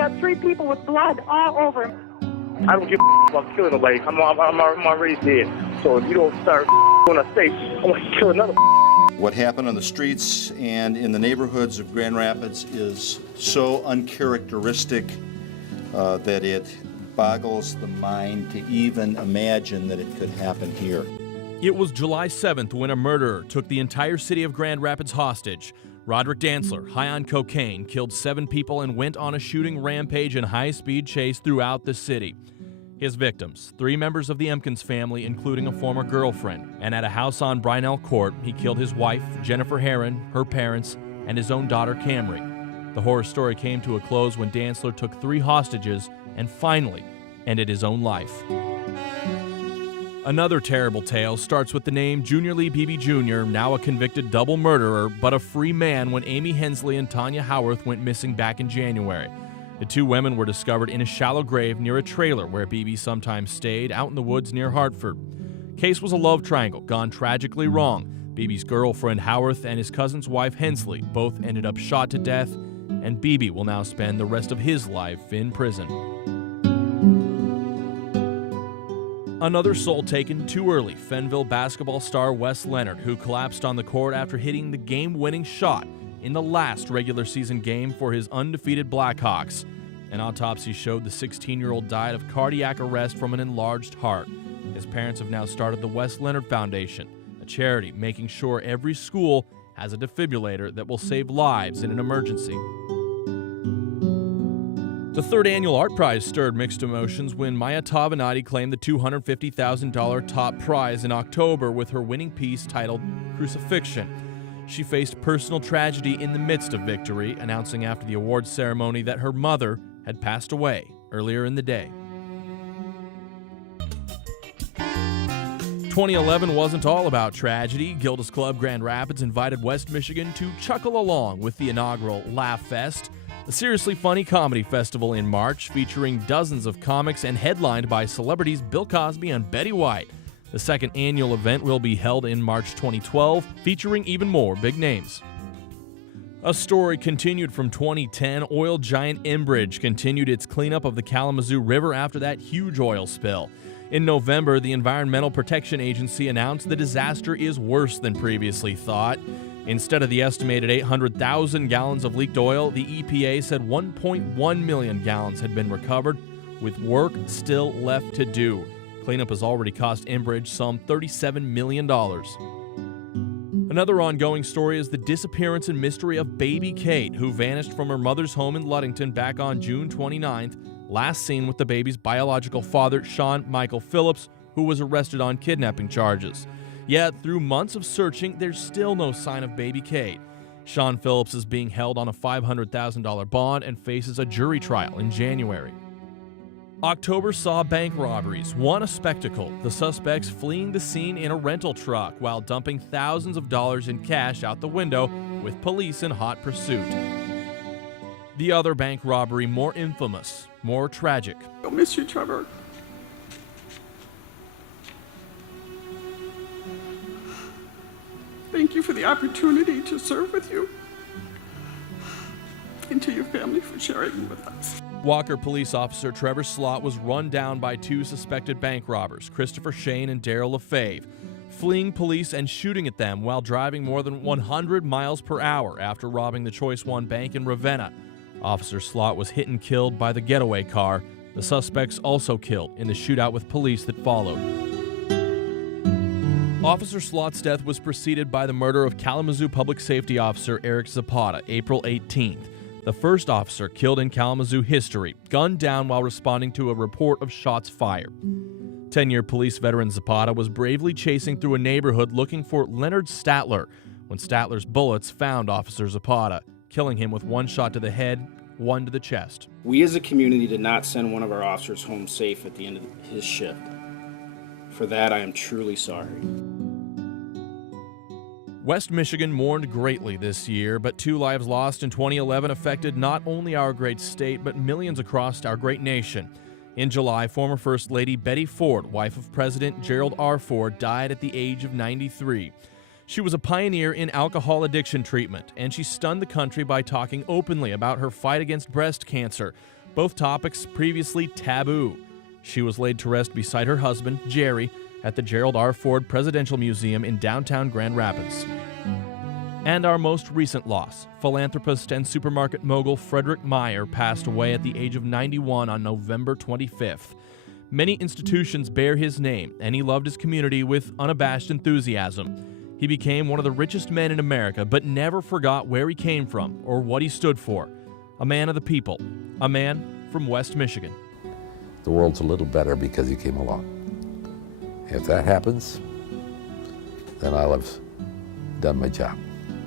got 3 people with blood all over him. I don't give a about killing nobody. I'm already dead. So if you don't start when I say, I'm going to kill another. What happened on the streets and in the neighborhoods of Grand Rapids is so uncharacteristic that it boggles the mind to even imagine that it could happen here. It was July 7th when a murderer took the entire city of Grand Rapids hostage. Roderick Dantzler, high on cocaine, killed 7 people and went on a shooting rampage and high-speed chase throughout the city. His victims, 3 members of the Emkins family, including a former girlfriend. And at a house on Brinell Court, he killed his wife, Jennifer Herron, her parents, and his own daughter, Camry. The horror story came to a close when Dantzler took 3 hostages and finally ended his own life. Another terrible tale starts with the name Junior Lee Beebe Jr., now a convicted double murderer, but a free man when Amy Hensley and Tanya Howarth went missing back in January. The 2 women were discovered in a shallow grave near a trailer where Beebe sometimes stayed out in the woods near Hartford. Case was a love triangle gone tragically wrong. Beebe's girlfriend Howarth and his cousin's wife Hensley both ended up shot to death, and Beebe will now spend the rest of his life in prison. Another soul taken too early, Fenville basketball star Wes Leonard, who collapsed on the court after hitting the game-winning shot in the last regular season game for his undefeated Blackhawks. An autopsy showed the 16-year-old died of cardiac arrest from an enlarged heart. His parents have now started the Wes Leonard Foundation, a charity making sure every school has a defibrillator that will save lives in an emergency. The 3rd annual ArtPrize stirred mixed emotions when Maya Tavenati claimed the $250,000 top prize in October with her winning piece titled Crucifixion. She faced personal tragedy in the midst of victory, announcing after the awards ceremony that her mother had passed away earlier in the day. 2011 wasn't all about tragedy. Gilda's Club Grand Rapids invited West Michigan to chuckle along with the inaugural Laugh Fest, a seriously funny comedy festival in March featuring dozens of comics and headlined by celebrities Bill Cosby and Betty White. The 2nd annual event will be held in March 2012, featuring even more big names. A story continued from 2010. Oil giant Enbridge continued its cleanup of the Kalamazoo River after that huge oil spill. In November, the Environmental Protection Agency announced the disaster is worse than previously thought. Instead of the estimated 800,000 gallons of leaked oil, the EPA said 1.1 million gallons had been recovered, with work still left to do. Cleanup has already cost Enbridge some $37 million. Another ongoing story is the disappearance and mystery of baby Kate, who vanished from her mother's home in Ludington back on June 29th, last seen with the baby's biological father, Sean Michael Phillips, who was arrested on kidnapping charges. Yet, through months of searching, there's still no sign of baby Kate. Sean Phillips is being held on a $500,000 bond and faces a jury trial in January. October saw bank robberies, one a spectacle, the suspects fleeing the scene in a rental truck while dumping thousands of dollars in cash out the window with police in hot pursuit. The other bank robbery more infamous, more tragic. I'll miss you, Trevor. Thank you for the opportunity to serve with you, and to your family for sharing with us. Walker police officer Trevor Slott was run down by 2 suspected bank robbers, Christopher Shane and Daryl LaFave, fleeing police and shooting at them while driving more than 100 miles per hour after robbing the Choice One Bank in Ravenna. Officer Slott was hit and killed by the getaway car. The suspects also killed in the shootout with police that followed. Officer Slott's death was preceded by the murder of Kalamazoo Public Safety Officer Eric Zapata, April 18th. The first officer killed in Kalamazoo history, gunned down while responding to a report of shots fired. 10-year police veteran Zapata was bravely chasing through a neighborhood looking for Leonard Statler when Statler's bullets found Officer Zapata, killing him with 1 shot to the head, 1 to the chest. We as a community did not send one of our officers home safe at the end of his shift. For that, I am truly sorry. West Michigan mourned greatly this year, but 2 lives lost in 2011 affected not only our great state, but millions across our great nation. In July, former First Lady Betty Ford, wife of President Gerald R. Ford, died at the age of 93. She was a pioneer in alcohol addiction treatment, and she stunned the country by talking openly about her fight against breast cancer, both topics previously taboo. She was laid to rest beside her husband, Jerry, at the Gerald R. Ford Presidential Museum in downtown Grand Rapids. And our most recent loss, philanthropist and supermarket mogul Frederik Meijer passed away at the age of 91 on November 25th. Many institutions bear his name, and he loved his community with unabashed enthusiasm. He became one of the richest men in America, but never forgot where he came from or what he stood for. A man of the people, a man from West Michigan. The world's a little better because he came along. If that happens, then I'll have done my job.